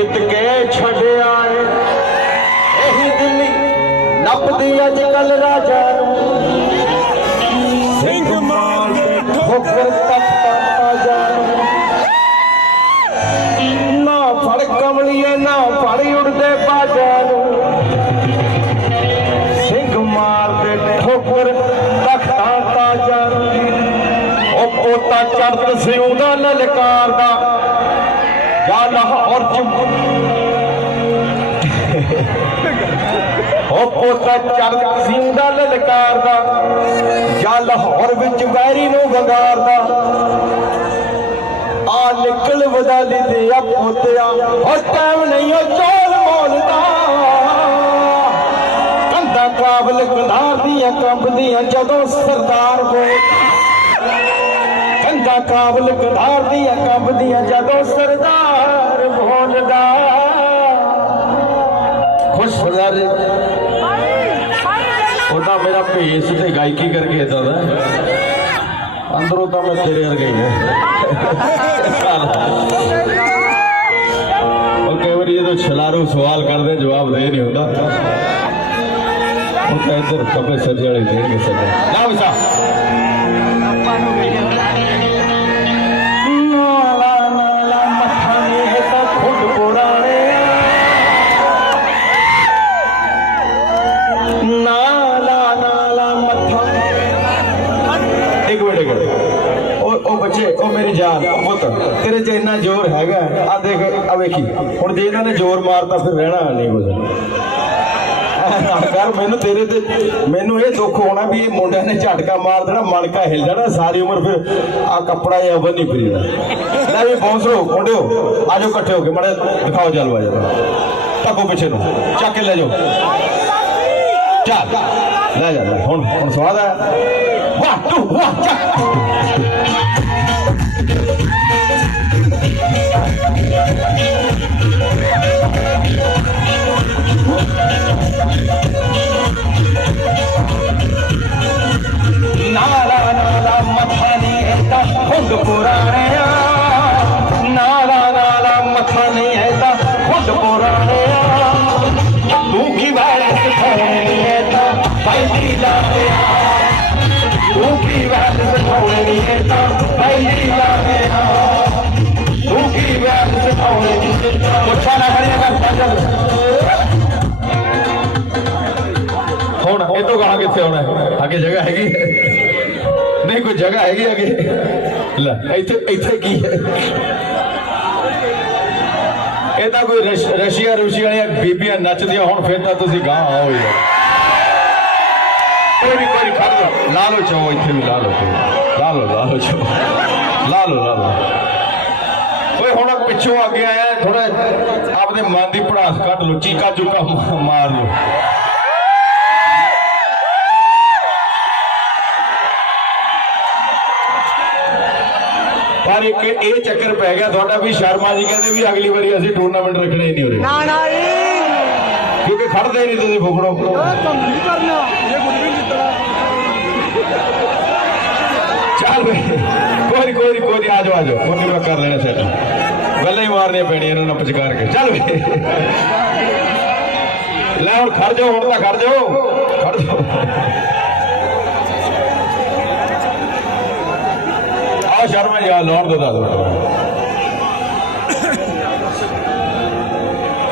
ਜਿੱਤ ਕੇ ਛੱਡਿਆ ਏ। ਇਹੀ ਦਿੱਲੀ ਨੱਪਦੀ ਅੱਜ ਕੱਲ ਰਾਜਾ ਨੂੰ। ਸਿੰਘ ਮਾਰ ਦੇ ਠੋਕਰ ਤਖਤਾ ਜਾਣ ਨਾ ਫੜ ਕਮਲੀਏ ਨਾ ਫੜ ਉੜਦੇ ਬਾਜਾਂ ਨੂੰ। ਸਿੰਘ ਮਾਰਦੇ ਠੋਕਰ ਤਖਤਾਂ ਤਾਜਾਂ ਉਹ ਪੋਤਾ ਚੜਤ ਸਿਉ ਦਾ ਲਲਕਾਰ ਦਾ ਜਾ ਲਾਹੌਰ ਚ ਉਹ ਪੋਤਾ ਚੜਤ ਸਿਉ ਦਾ ਲਲਕਾਰ ਦਾ ਲਾਹੌਰ ਵਿੱਚ ਵੈਰੀ ਨੂੰ ਗੰਗਾਰਦਾ ਆ ਨਿਕਲ ਵਦਾਲੀ ਦੇ ਆ ਪੋਤਿਆ ਉਹ ਟਾਈਮ ਨਹੀਂ ਉਹ ਚੋਲ ਮੋਲਦਾ ਕੰਦਾ ਕਾਬਲ ਗੁਨਾਰ ਦੀਆਂ ਕੰਬਦੀਆਂ ਜਦੋਂ ਸਰਦਾਰ ਬੋਲ ਕੰਦਾ ਕਾਬਲ ਗੁਨਾਰ ਦੀਆਂ ਕੰਬਦੀਆਂ ਜਦੋਂ ਸਰਦਾਰ ਹੋ ਜਾ। ਉਹਦਾ ਮੇਰਾ ਭੇਸ ਤੇ ਗਾਇਕੀ ਕਰਕੇ ਇਦਾਂ ਦਾ ਅੰਦਰੋਂ ਤਾਂ ਮੈਂ ਤੇਰੇ ਵਰਗਾ ਹੀ ਹਾਂ। ਉਹ ਕਈ ਵਾਰੀ ਜਦੋਂ ਛਲਾਰੂ ਸਵਾਲ ਕਰਦੇ ਜਵਾਬ ਦੇ ਨਹੀਂ ਹੁੰਦਾ। ਉਹ ਇੱਧਰ ਖੱਬੇ ਸੱਜੇ ਵਾਲੇ ਦੇਣਗੇ ਸੱਜੇ ਨਾ ਬੱਚੇ, ਉਹ ਮੇਰੀ ਜਾਨ, ਪੁੱਤ, ਤੇਰੇ 'ਚ ਇੰਨਾ ਜ਼ੋਰ ਹੈਗਾ ਆ ਦੇਖ ਆ ਵੇਖੀ, ਹੁਣ ਜੇ ਇਹਨਾਂ ਨੇ ਜ਼ੋਰ ਮਾਰਤਾ, ਫਿਰ ਰਹਿਣਾ ਨਹੀਂ ਕੁਝ ਕਰ ਮੈਨੂੰ ਤੇਰੇ ਤੇ, ਮੈਨੂੰ ਇਹ ਦੁੱਖ ਹੋਣਾ ਵੀ ਇਹ ਮੁੰਡਿਆਂ ਨੇ ਝਟਕਾ ਮਾਰ ਦੇਣਾ, ਮਣਕਾ ਹਿਲ ਜਾਣਾ, ਸਾਰੀ ਉਮਰ ਫਿਰ ਆ ਕੱਪੜਾ ਜਿਹਾ ਬੰਨ ਨਹੀਂ ਲੈ ਵੀ ਪਹੁੰਚੋ ਮੁੰਡਿਓ ਆਜੋ ਇਕੱਠੇ ਹੋ ਕੇ, ਮੜੇ ਦਿਖਾਓ ਜਲਵਾ ਜਰਾ ਟੱਕੋ ਪਿੱਛੇ ਨੂੰ, ਚੱਕ ਕੇ ਲੈ ਜਾਓ। ਚੱਲ, ਲੈ ਜਾ ਹੁਣ ਹੁਣ ਸਵਾਦ ਆਇਆ ਹੁੰਦ ਪੁਰਾਣਿਆ, ਨਾਲਾ ਨਾਲਾ ਮੱਥਾ ਨਹੀਂ ਐਦਾ ਖੁਦ ਪੁਰਾਣਿਆ। ਤੂੰ ਕੀ ਵੈਲ ਸਿਖਾਉਣੀ ਐਦਾ, ਪੈਂਦੀ ਜਾਂਦਿਆ ਤੂੰ ਕੀ ਵੈਲ ਸਿਖਾਉਣੀ ਐਦਾ, ਪੈਂਦੀ ਜਾਂਦਿਆ ਤੂੰ ਕੀ ਵੈਲ ਸਿਖਾਉਣੀ ਪੁੱਛਾ ਨਾ ਕਰਿਆ ਕਰ ਚੱਲ ਹੁਣ, ਇਹ ਤੋਂ ਗਾਣਾ ਕਿੱਥੇ ਆਉਣਾ ਹੈ? ਅੱਗੇ ਜਗ੍ਹਾ ਹੈਗੀ ਨਹੀਂ, ਕੋਈ ਜਗ੍ਹਾ ਹੈਗੀ ਅੱਗੇ। ਲੈ, ਇੱਥੇ ਇੱਥੇ ਕੀ ਹੈ? ਇਹ ਤਾਂ ਕੋਈ ਰਸ਼ੀਆ ਰੂਸ਼ੀਆ ਵਾਲੀਆਂ ਬੀਬੀਆਂ ਨੱਚਦੀਆਂ ਹੁਣ, ਫਿਰ ਤਾਂ ਤੁਸੀਂ ਗਾਂ ਆਓ ਯਾਰ ਕੋਈ ਨਹੀਂ ਕੋਈ ਖੜ ਜਾ। ਲਾ ਲੋ ਚਾਹੋ ਇੱਥੇ ਵੀ ਲਾ ਲਓ ਲਾ ਲਓ ਲਾ ਲਓ ਚਾਹੋ ਲਾ ਲਓ ਲਾ ਲਓ। ਓਏ, ਹੁਣ ਪਿੱਛੋਂ ਅੱਗੇ ਆਇਆ ਥੋੜਾ ਆਪਣੇ ਮਨ ਦੀ ਭੜਾਸ ਕੱਢ ਲੋ ਚੀਕਾ ਚੁੱਕਾ ਮਾਰ ਲੋ ਪਰ ਇੱਕ ਇਹ ਚੱਕਰ ਪੈ ਗਿਆ ਤੁਹਾਡਾ ਵੀ ਸ਼ਰਮਾ ਜੀ ਕਹਿੰਦੇ ਵੀ ਅਗਲੀ ਵਾਰੀ ਅਸੀਂ ਟੂਰਨਾਮੈਂਟ ਰੱਖਣੇ ਹੀ ਨਹੀਂ ਉਰੇ। ਨਾ ਨਾ ਕਿਉਂਕਿ ਖੜਦੇ ਨਹੀਂ ਤੁਸੀਂ ਫੁਕੜੋ ਕੰਮ ਨਹੀਂ ਕਰਨਾ। ਇਹ ਕੁਝ ਵੀ ਜਿੱਤਣਾ ਚੱਲ ਬਈ ਕੋਈ ਕੋਈ ਕੋਈ ਆ ਜਾਓ ਆ ਜਾਓ। ਕੋਈ ਨੀ, ਮੈਂ ਕਰ ਲੈਣਾ ਸੈਟ ਗੱਲਾਂ ਹੀ ਮਾਰਨੀਆਂ ਪੈਣੀਆਂ ਇਹਨਾਂ ਨੂੰ ਪਚਕਾਰ ਕੇ। ਚੱਲ ਬਈ। ਲੈ ਹੁਣ ਖੜ ਜਾਓ ਹੁਣ ਤਾਂ ਖੜ ਜਾਓ। ਆ ਸ਼ਰਮਾ ਜੀ ਆ ਲਾਉਣ ਦੇ ਦਾ